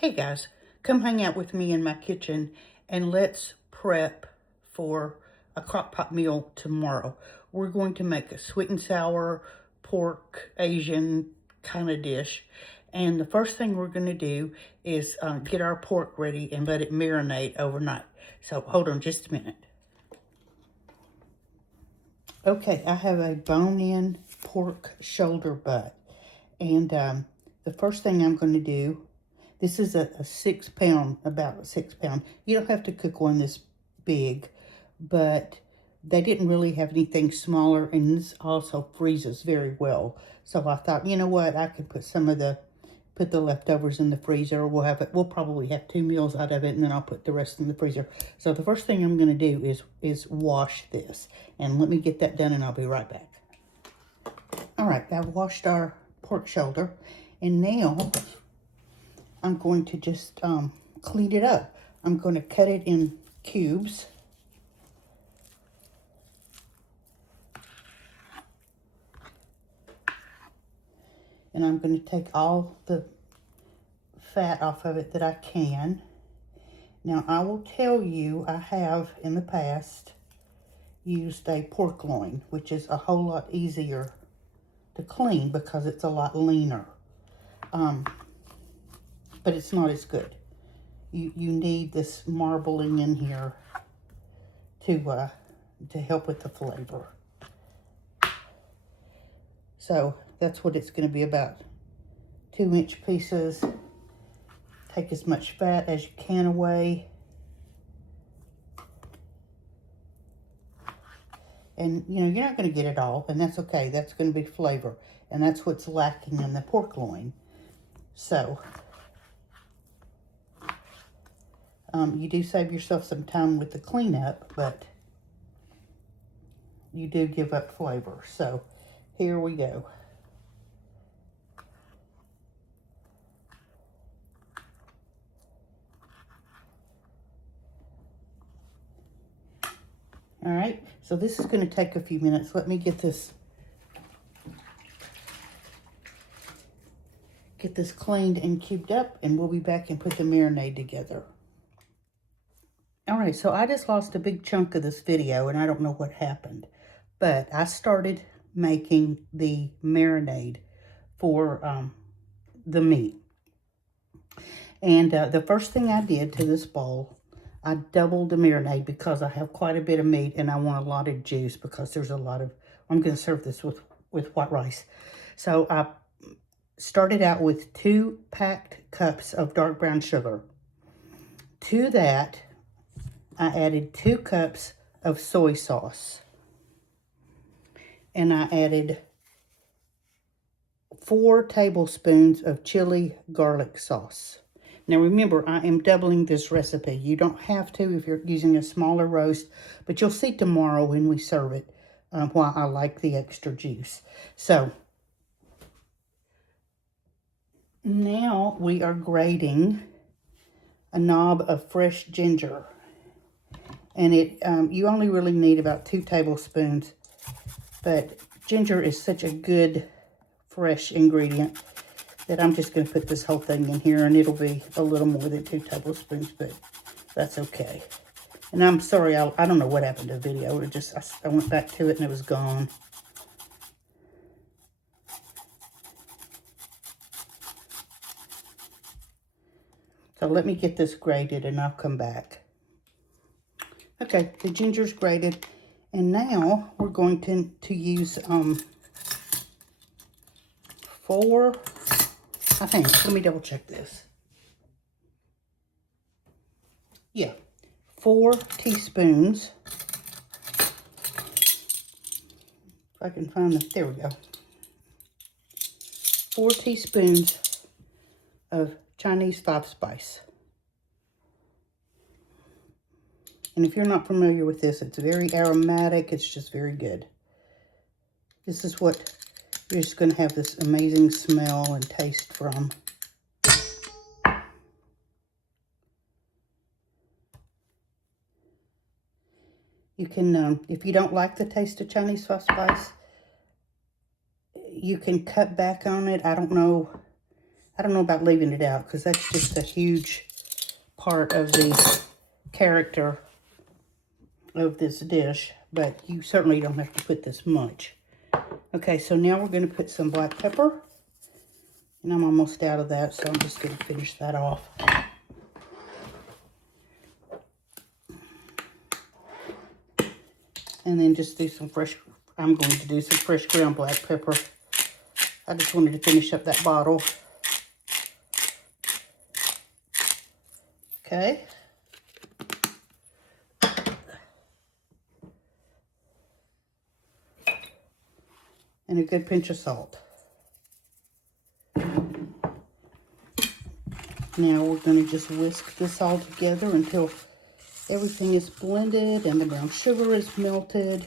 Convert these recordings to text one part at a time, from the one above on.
Hey guys, come hang out with me in my kitchen and let's prep for a crock pot meal tomorrow. We're going to make a sweet and sour pork Asian kind of dish. And the first thing we're going to do is get our pork ready and let it marinate overnight. So hold on just a minute. Okay, I have a bone-in pork shoulder butt. And the first thing I'm going to do, this is a 6 pound, about 6 pound. You don't have to cook one this big, but they didn't really have anything smaller, and this also freezes very well. So I thought, you know what, I could put put the leftovers in the freezer. We'll probably have 2 meals out of it, and then I'll put the rest in the freezer. So the first thing I'm going to do is wash this. And let me get that done, and I'll be right back. All right, I've washed our pork shoulder, and now I'm going to just clean it up. I'm going to cut it in cubes. And I'm going to take all the fat off of it that I can. Now, I will tell you, I have in the past used a pork loin, which is a whole lot easier to clean because it's a lot leaner. But it's not as good. You need this marbling in here to help with the flavor. So that's what it's going to be about. 2-inch pieces. Take as much fat as you can away. And you know, you're not going to get it all, and that's okay. That's going to be flavor, and that's what's lacking in the pork loin. So you do save yourself some time with the cleanup, but you do give up flavor. So here we go. All right, so this is going to take a few minutes. Let me get this cleaned and cubed up, and we'll be back and put the marinade together. All right, so I just lost a big chunk of this video, and I don't know what happened. But I started making the marinade for the meat. And the first thing I did to this bowl, I doubled the marinade because I have quite a bit of meat, and I want a lot of juice because there's a lot of, I'm going to serve this with white rice. So I started out with 2 packed cups of dark brown sugar. To that, I added 2 cups of soy sauce. And I added 4 tablespoons of chili garlic sauce. Now remember, I am doubling this recipe. You don't have to if you're using a smaller roast, but you'll see tomorrow when we serve it why I like the extra juice. So now we are grating a knob of fresh ginger. And you only really need about 2 tablespoons, but ginger is such a good fresh ingredient that I'm just going to put this whole thing in here, and it'll be a little more than 2 tablespoons, but that's okay. And I'm sorry, I don't know what happened to the video. I went back to it and it was gone. So let me get this grated and I'll come back. Okay, the ginger's grated, and now we're going to use 4, I think, let me double check this. Yeah, 4 teaspoons. If I can find the, there we go. 4 teaspoons of Chinese 5-spice. And if you're not familiar with this, it's very aromatic. It's just very good. This is what you're just going to have this amazing smell and taste from. You can, if you don't like the taste of Chinese 5-spice, you can cut back on it. I don't know I don't know about leaving it out because that's just a huge part of the character of this dish, but you certainly don't have to put this much. Okay, so now we're going to put some black pepper, and I'm almost out of that, so I'm just going to finish that off. And then just do some fresh, I'm going to do some fresh ground black pepper. I just wanted to finish up that bottle. Okay. And a good pinch of salt. Now we're going to just whisk this all together until everything is blended and the brown sugar is melted.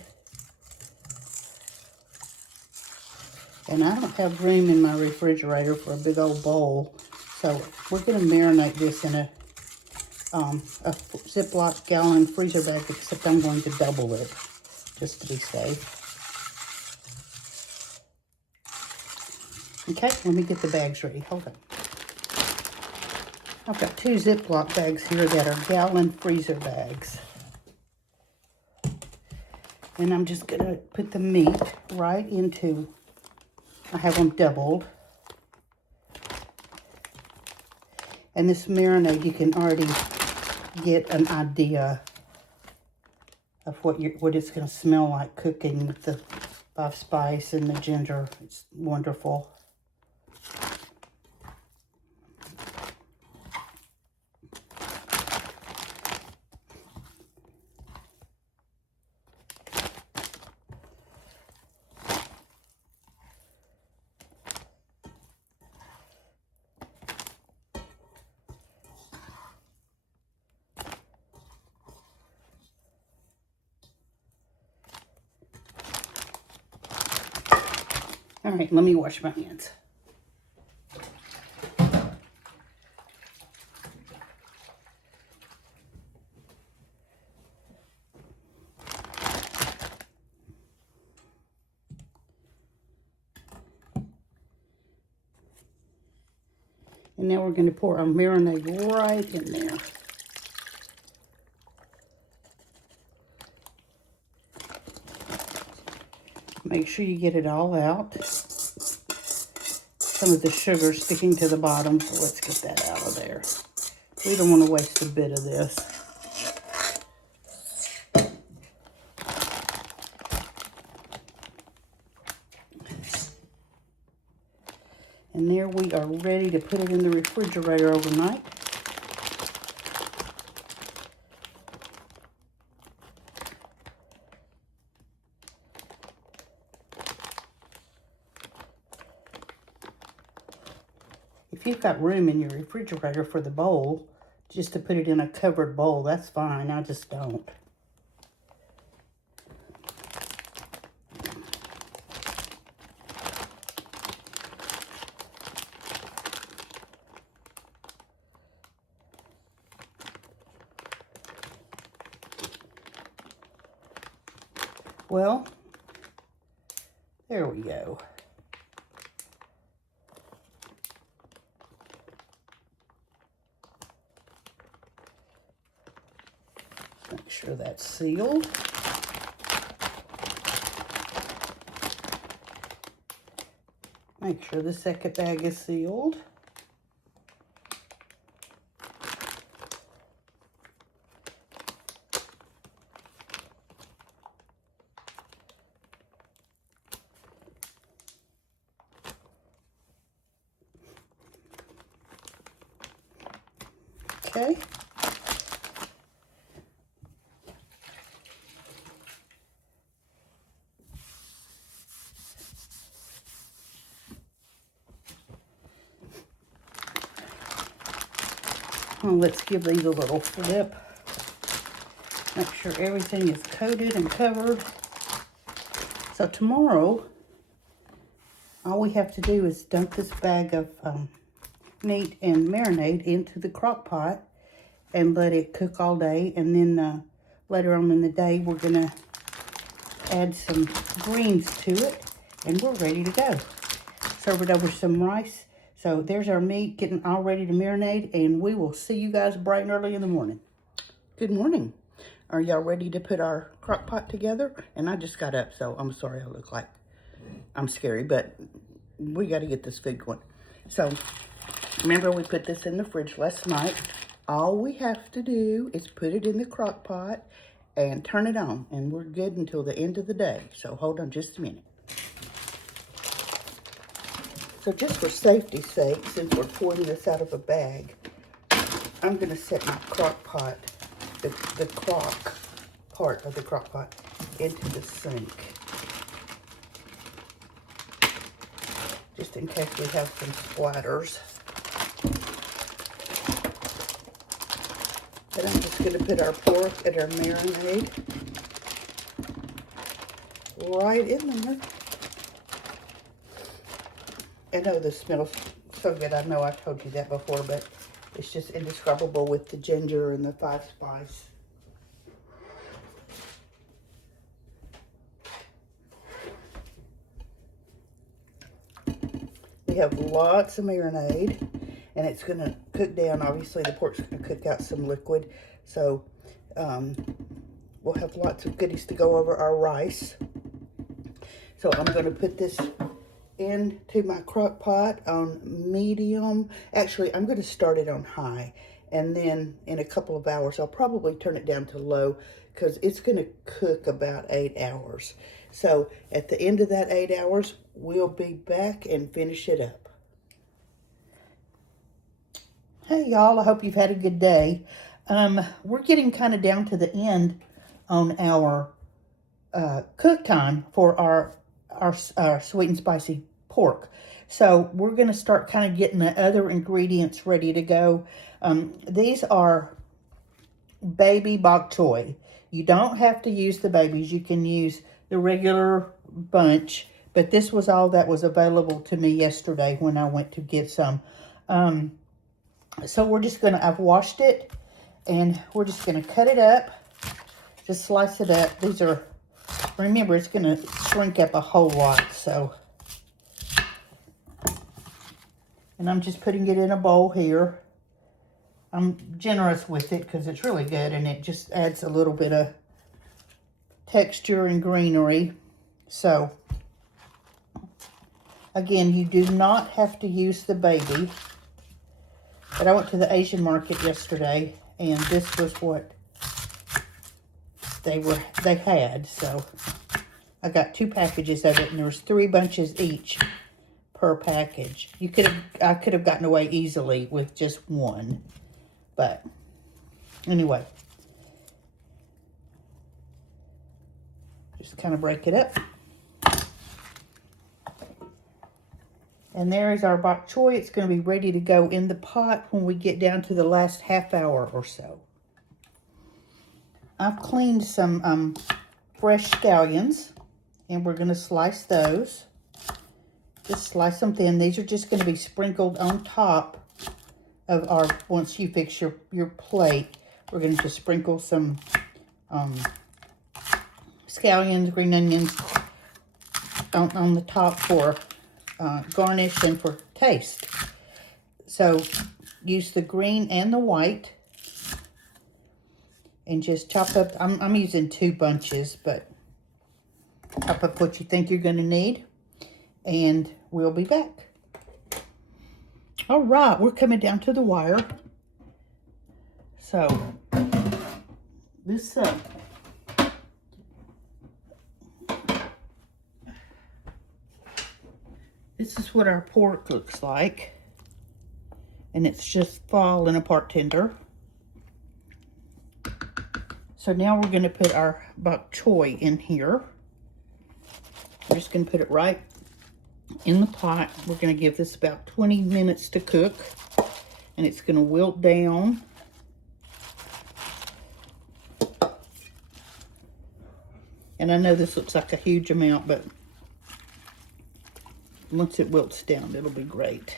And I don't have room in my refrigerator for a big old bowl, so we're going to marinate this in a Ziploc gallon freezer bag, except I'm going to double it just to be safe. Okay, let me get the bags ready. Hold on. I've got 2 Ziploc bags here that are gallon freezer bags. And I'm just going to put the meat right into, I have them doubled. And this marinade, you can already get an idea of what it's going to smell like cooking with the 5 spice and the ginger. It's wonderful. All right, let me wash my hands. And now we're going to pour our marinade right in there. Make sure you get it all out. Some of the sugar sticking to the bottom, so let's get that out of there. We don't want to waste a bit of this. And there we are ready to put it in the refrigerator overnight. If you've got room in your refrigerator for the bowl, just to put it in a covered bowl, that's fine. I just don't. Well, there we go. Make sure that's sealed. Make sure the second bag is sealed. Okay. Well, let's give these a little flip. Make sure everything is coated and covered. So tomorrow, all we have to do is dump this bag of meat and marinade into the crock pot and let it cook all day. And then later on in the day, we're going to add some greens to it, and we're ready to go. Serve it over some rice, So there's our meat getting all ready to marinate, and we will see you guys bright and early in the morning. Good morning. Are y'all ready to put our crock pot together? And I just got up, so I'm sorry I look like I'm scary, but we got to get this food going. So remember, we put this in the fridge last night. All we have to do is put it in the crock pot and turn it on, and we're good until the end of the day. So hold on just a minute. So just for safety's sake, since we're pouring this out of a bag, I'm going to set my crock pot, the crock part of the crock pot, into the sink. Just in case we have some splatters. And I'm just going to put our pork and our marinade right in there. I know this smells so good. I know I've told you that before, but it's just indescribable with the ginger and the 5 spice. We have lots of marinade, and it's going to cook down. Obviously, the pork's going to cook out some liquid, so we'll have lots of goodies to go over our rice. So I'm going to put this into my crock pot on medium. Actually, I'm going to start it on high, and then in a couple of hours I'll probably turn it down to low, because it's going to cook about 8 hours. So at the end of that 8 hours, we'll be back and finish it up. Hey y'all, I hope you've had a good day. We're getting kind of down to the end on our cook time for our sweet and spicy pork. So we're going to start kind of getting the other ingredients ready to go. These are baby bok choy. You don't have to use the babies. You can use the regular bunch, but this was all that was available to me yesterday when I went to get some. So we're just going to, I've washed it, and we're just going to cut it up, just slice it up. These are, remember, it's going to shrink up a whole lot, so. And I'm just putting it in a bowl here. I'm generous with it because it's really good, and it just adds a little bit of texture and greenery. So, again, you do not have to use the baby. But I went to the Asian market yesterday, and this was what they had. So I got 2 packages of it, and there was 3 bunches each per package. I could have gotten away easily with just 1. But anyway, just kind of break it up. And there is our bok choy. It's going to be ready to go in the pot when we get down to the last half hour or so. I've cleaned some fresh scallions, and we're going to slice those. Just slice them thin. These are just going to be sprinkled on top of our, once you fix your plate, we're going to just sprinkle some scallions, green onions on the top for garnish and for taste. So use the green and the white, and just chop up. I'm using 2 bunches, but chop up what you think you're going to need, and we'll be back. All right, we're coming down to the wire. So this this is what our pork looks like, and it's just falling apart tender. So now we're going to put our bok choy in here. We're just going to put it right in the pot. We're going to give this about 20 minutes to cook, and it's going to wilt down. And I know this looks like a huge amount, but once it wilts down, it'll be great.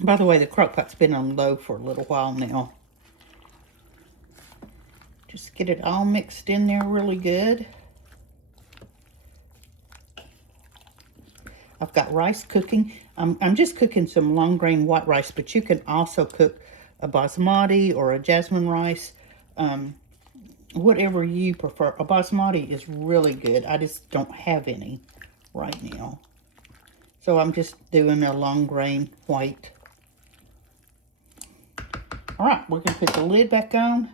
By the way, the Crockpot's been on low for a little while now. Just get it all mixed in there really good. I've got rice cooking. I'm just cooking some long grain white rice, but you can also cook a basmati or a jasmine rice, whatever you prefer. A basmati is really good. I just don't have any right now. So I'm just doing a long grain white. All right, we're gonna put the lid back on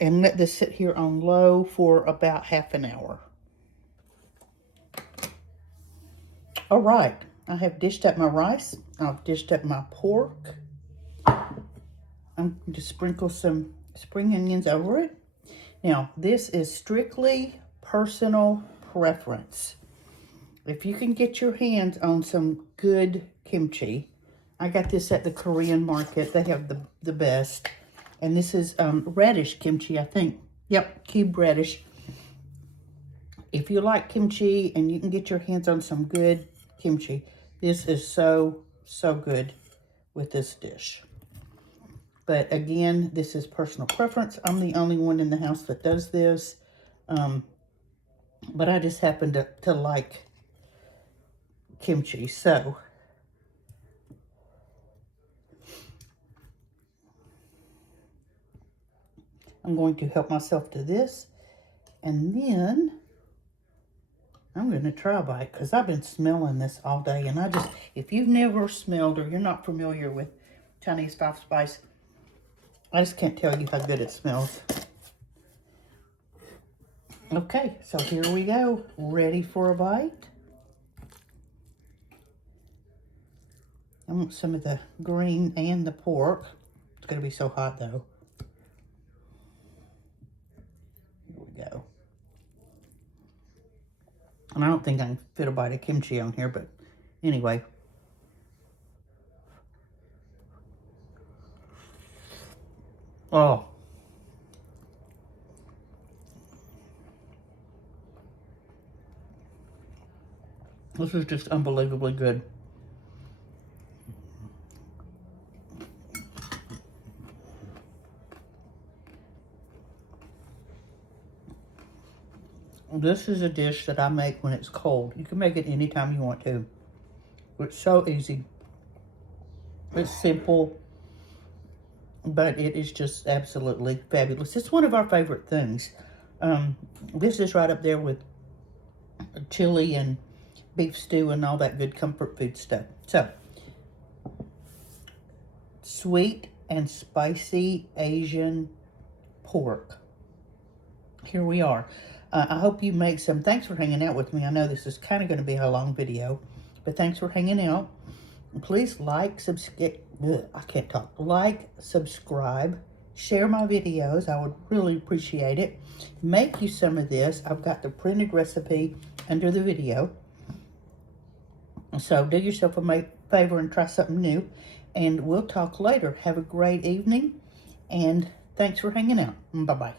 and let this sit here on low for about half an hour. All right, I have dished up my rice. I've dished up my pork. I'm going to sprinkle some spring onions over it. Now, this is strictly personal preference. If you can get your hands on some good kimchi, I got this at the Korean market. They have the best. And this is radish kimchi, I think. Yep, cube radish. If you like kimchi and you can get your hands on some good kimchi, this is so good with this dish. But again, this is personal preference. I'm the only one in the house that does this. But I just happen to like kimchi. So I'm going to help myself to this. And then I'm going to try a bite because I've been smelling this all day. And if you've never smelled or you're not familiar with Chinese five spice, I just can't tell you how good it smells. Okay, so here we go. Ready for a bite. I want some of the green and the pork. It's going to be so hot though. Here we go. And I don't think I can fit a bite of kimchi on here, but anyway. Oh. This is just unbelievably good. This is a dish that I make when it's cold. You can make it anytime you want to. It's so easy. It's simple, but it is just absolutely fabulous. It's one of our favorite things. This is right up there with chili and beef stew and all that good comfort food stuff. So, sweet and spicy Asian pork. Here we are. I hope you make some. Thanks for hanging out with me. I know this is kind of going to be a long video, but thanks for hanging out. Please like, subscribe. I can't talk. Like, subscribe, share my videos. I would really appreciate it. Make you some of this. I've got the printed recipe under the video. So do yourself a favor and try something new. And we'll talk later. Have a great evening. And thanks for hanging out. Bye-bye.